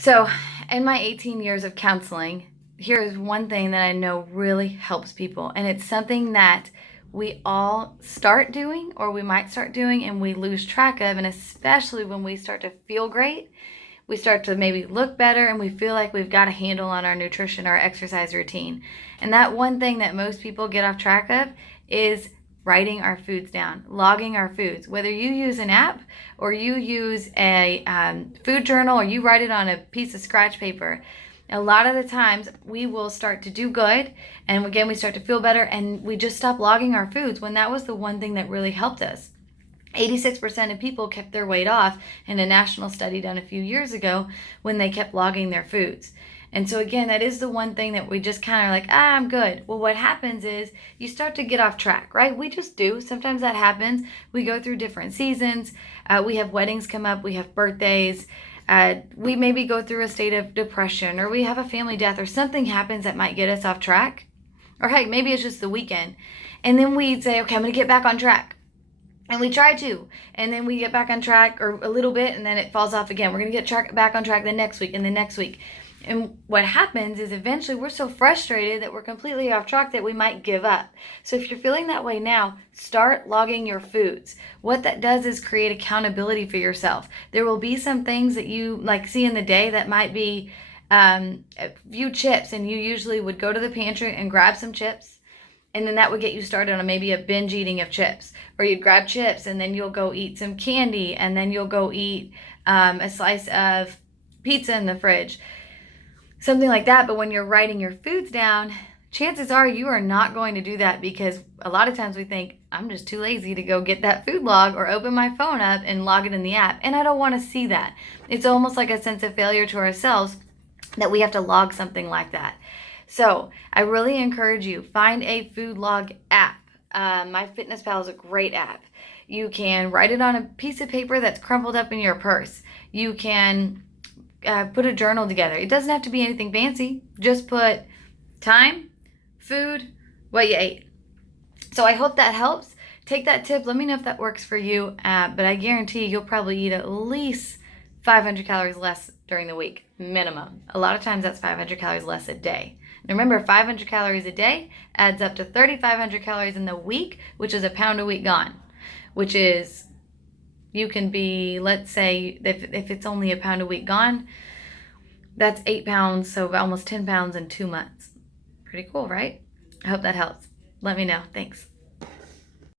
So, in my 18 years of counseling, here is one thing that I know really helps people, and it's something that we all start doing or we might start doing and we lose track of. And especially when we start to feel great, we start to maybe look better and we feel like we've got a handle on our nutrition, our exercise routine. And that one thing that most people get off track of is writing our foods down, logging our foods. Whether you use an app or you use a food journal or you write it on a piece of scratch paper, a lot of the times we will start to do good, and again we start to feel better, and we just stop logging our foods when that was the one thing that really helped us. 86% of people kept their weight off in a national study done a few years ago when they kept logging their foods. And so again, that is the one thing that we just kind of like, I'm good. Well, what happens is you start to get off track, right? We just do. Sometimes that happens. We go through different seasons. We have weddings come up. We have birthdays. We maybe go through a state of depression, or we have a family death, or something happens that might get us off track. Or heck, maybe it's just the weekend. And then we say, okay, I'm going to get back on track. And we try to, and then we get back on track or a little bit, and then it falls off again. We're going to get back on track the next week and the next week. And what happens is eventually we're so frustrated that we're completely off track that we might give up. So if you're feeling that way now, start logging your foods. What that does is create accountability for yourself. There will be some things that you like see in the day that might be a few chips, and you usually would go to the pantry and grab some chips. And then that would get you started on maybe a binge eating of chips. Or you'd grab chips and then you'll go eat some candy, and then you'll go eat a slice of pizza in the fridge. Something like that. But when you're writing your foods down, chances are you are not going to do that, because a lot of times we think, I'm just too lazy to go get that food log or open my phone up and log it in the app. And I don't want to see that. It's almost like a sense of failure to ourselves that we have to log something like that. So I really encourage you, find a food log app. MyFitnessPal is a great app. You can write it on a piece of paper that's crumpled up in your purse. You can put a journal together. It doesn't have to be anything fancy. Just put time, food, what you ate. So I hope that helps. Take that tip. Let me know if that works for you. But I guarantee you'll probably eat at least 500 calories less during the week, minimum. A lot of times that's 500 calories less a day. Remember, 500 calories a day adds up to 3,500 calories in the week, which is a pound a week gone, which is, you can be, let's say, if it's only a pound a week gone, that's 8 pounds, so almost 10 pounds in 2 months. Pretty cool, right? I hope that helps. Let me know. Thanks.